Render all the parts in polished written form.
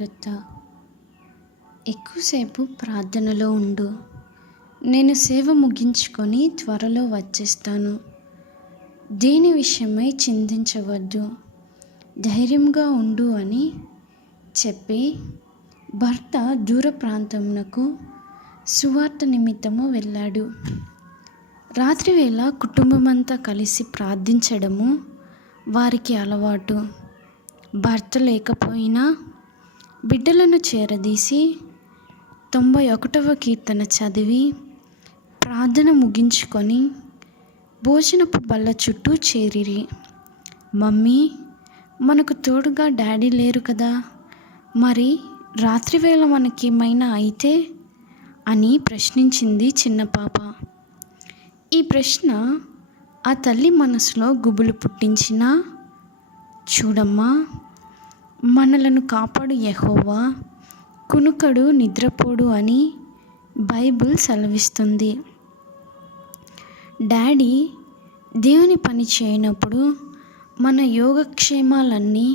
జాగ్రత్త. ఎక్కువసేపు ప్రార్థనలో ఉండు. నేను సేవ ముగించుకొని త్వరలో వచ్చేస్తాను. దేని విషయమై చింతించవద్దు, ధైర్యంగా ఉండు అని చెప్పి భర్త దూర ప్రాంతమునకు సువార్త నిమిత్తము వెళ్ళాడు. రాత్రివేళ కుటుంబమంతా కలిసి ప్రార్థించడము వారికి అలవాటు. భర్త లేకపోయినా బిడ్డలను చేరదీసి 91వ కీర్తన చదివి ప్రార్థన ముగించుకొని భోజనపు బల్ల చుట్టూ చేరిరి. మమ్మీ, మనకు తోడుగా డాడీ లేరు కదా, మరి రాత్రివేళ మనకేమైనా అయితే అని ప్రశ్నించింది చిన్న పాప. ఈ ప్రశ్న ఆ తల్లి మనసులో గుబులు పుట్టించినా, చూడమ్మా, మనలను కాపాడు యెహోవా కునుకడు నిద్రపోడు అని బైబిల్ సెలవిస్తుంది. డాడీ దేవుని పని చేయనప్పుడు మన యోగక్షేమాలన్నీ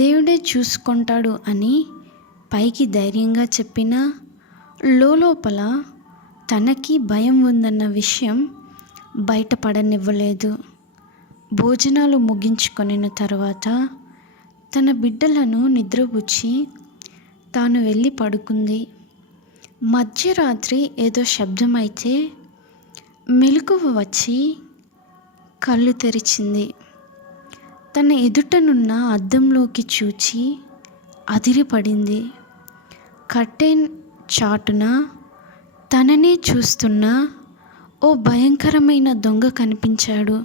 దేవుడే చూసుకుంటాడు అని పైకి ధైర్యంగా చెప్పినా లోపల తనకి భయం ఉందన్న విషయం బయటపడనివ్వలేదు. భోజనాలు ముగించుకొనిన తర్వాత తన బిడ్డలను నిద్రపుచ్చి తాను వెళ్ళి పడుకుంది. మధ్యరాత్రి ఏదో శబ్దమైతే మెలకువ వచ్చి కళ్ళు తెరిచింది. తన ఎదుటనున్న అద్దంలోకి చూచి అదిరిపడింది. కర్టెన్ చాటున తననే చూస్తున్న ఓ భయంకరమైన దొంగ కనిపించాడు.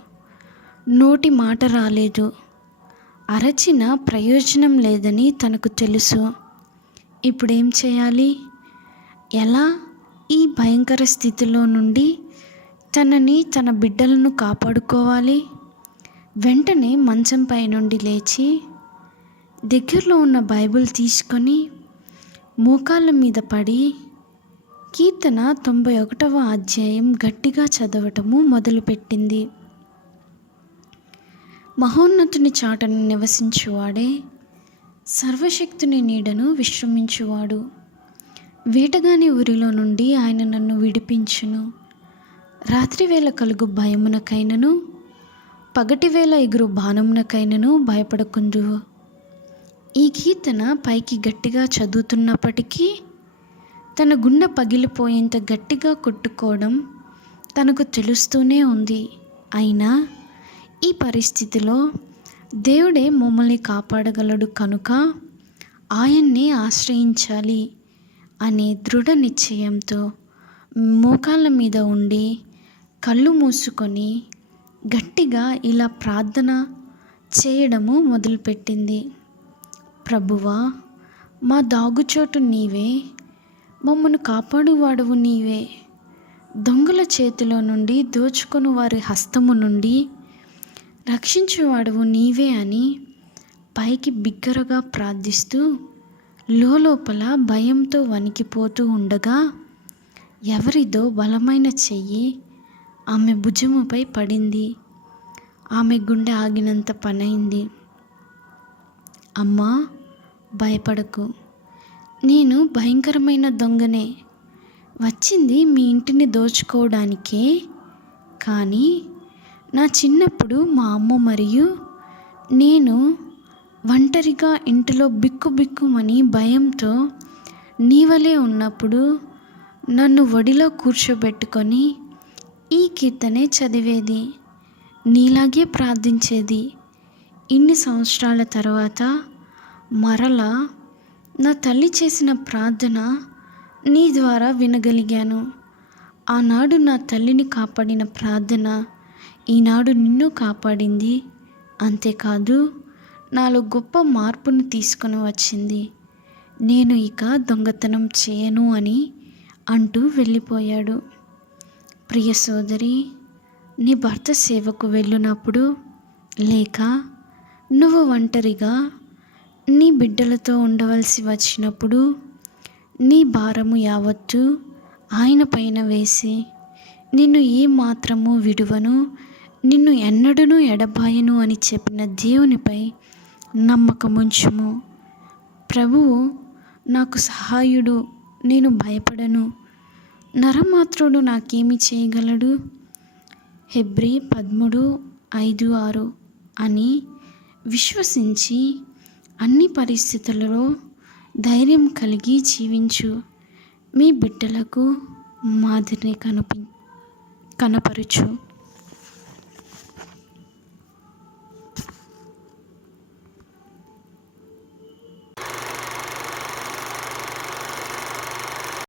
నోటి మాట రాలేదు. అరచిన ప్రయోజనం లేదని తనకు తెలుసు. ఇప్పుడేం చేయాలి? ఎలా ఈ భయంకర స్థితిలో నుండి తనని, తన బిడ్డలను కాపాడుకోవాలి? వెంటనే మంచంపై నుండి లేచి దగ్గరలో ఉన్న బైబిల్ తీసుకొని మోకాళ్ళ మీద పడి కీర్తన 91వ అధ్యాయం గట్టిగా చదవటము మొదలుపెట్టింది. మహోన్నతుని చాటను నివసించువాడే సర్వశక్తుని నీడను విశ్రమించువాడు. వేటగాని ఊరిలో నుండి ఆయన నన్ను విడిపించును. రాత్రివేళ కలుగు భయమునకైనను పగటివేళ ఎగురు బాణమునకైనను భయపడకుందువు. ఈ కీర్తన పైకి గట్టిగా చదువుతున్నప్పటికీ తన గుండె పగిలిపోయేంత గట్టిగా కొట్టుకోవడం తనకు తెలుస్తూనే ఉంది. అయినా ఈ పరిస్థితిలో దేవుడే మమ్మల్ని కాపాడగలడు కనుక ఆయన్నే ఆశ్రయించాలి అనే దృఢ నిశ్చయంతో మోకాళ్ళ మీద ఉండి కళ్ళు మూసుకొని గట్టిగా ఇలా ప్రార్థన చేయడము మొదలుపెట్టింది. ప్రభువా, మా దాగుచోటు నీవే, మమ్మను కాపాడువాడవు నీవే, దొంగల చేతిలో నుండి దోచుకొని వారి హస్తము నుండి రక్షించేవాడవు నీవే అని పైకి బిగ్గరగా ప్రార్థిస్తూ లోపల భయంతో వణికిపోతూ ఉండగా ఎవరిదో బలమైన చెయ్యి ఆమె భుజముపై పడింది. ఆమె గుండె ఆగినంత పనైంది. అమ్మా, భయపడకు, నేను భయంకరమైన దొంగనే. వచ్చింది మీ ఇంటిని దోచుకోవడానికే. కానీ నా చిన్నప్పుడు మా అమ్మ మరియు నేను ఒంటరిగా ఇంటిలో బిక్కుబిక్కుమని భయంతో నీవలే ఉన్నప్పుడు నన్ను ఒడిలో కూర్చోబెట్టుకొని ఈ కీర్తనే చదివేది, నీలాగే ప్రార్థించేది. ఇన్ని సంవత్సరాల తర్వాత మరలా నా తల్లి చేసిన ప్రార్థన నీ ద్వారా వినగలిగాను. ఆనాడు నా తల్లిని కాపాడిన ప్రార్థన ఈనాడు నిన్ను కాపాడింది. అంతేకాదు, నాలో గొప్ప మార్పును తీసుకొని వచ్చింది. నేను ఇక దొంగతనం చేయను అని అంటూ వెళ్ళిపోయాడు. ప్రియ సోదరి, నీ భర్త సేవకు వెళ్ళినప్పుడు లేక నువ్వు ఒంటరిగా నీ బిడ్డలతో ఉండవలసి వచ్చినప్పుడు నీ భారము యావత్తు ఆయన పైన వేసి నిన్ను ఏ మాత్రము విడువను, నిన్ను ఎన్నడూనూ ఎడబాయను అని చెప్పిన దేవునిపై నమ్మకముంచుము. ప్రభువు నాకు సహాయుడు, నేను భయపడను. నరమాత్రుడు నాకేమి చేయగలడు? హెబ్రీ 13:5-6 అని విశ్వసించి అన్ని పరిస్థితులలో ధైర్యం కలిగి జీవించు. మీ బిడ్డలకు మాదిరిని కనపరచు.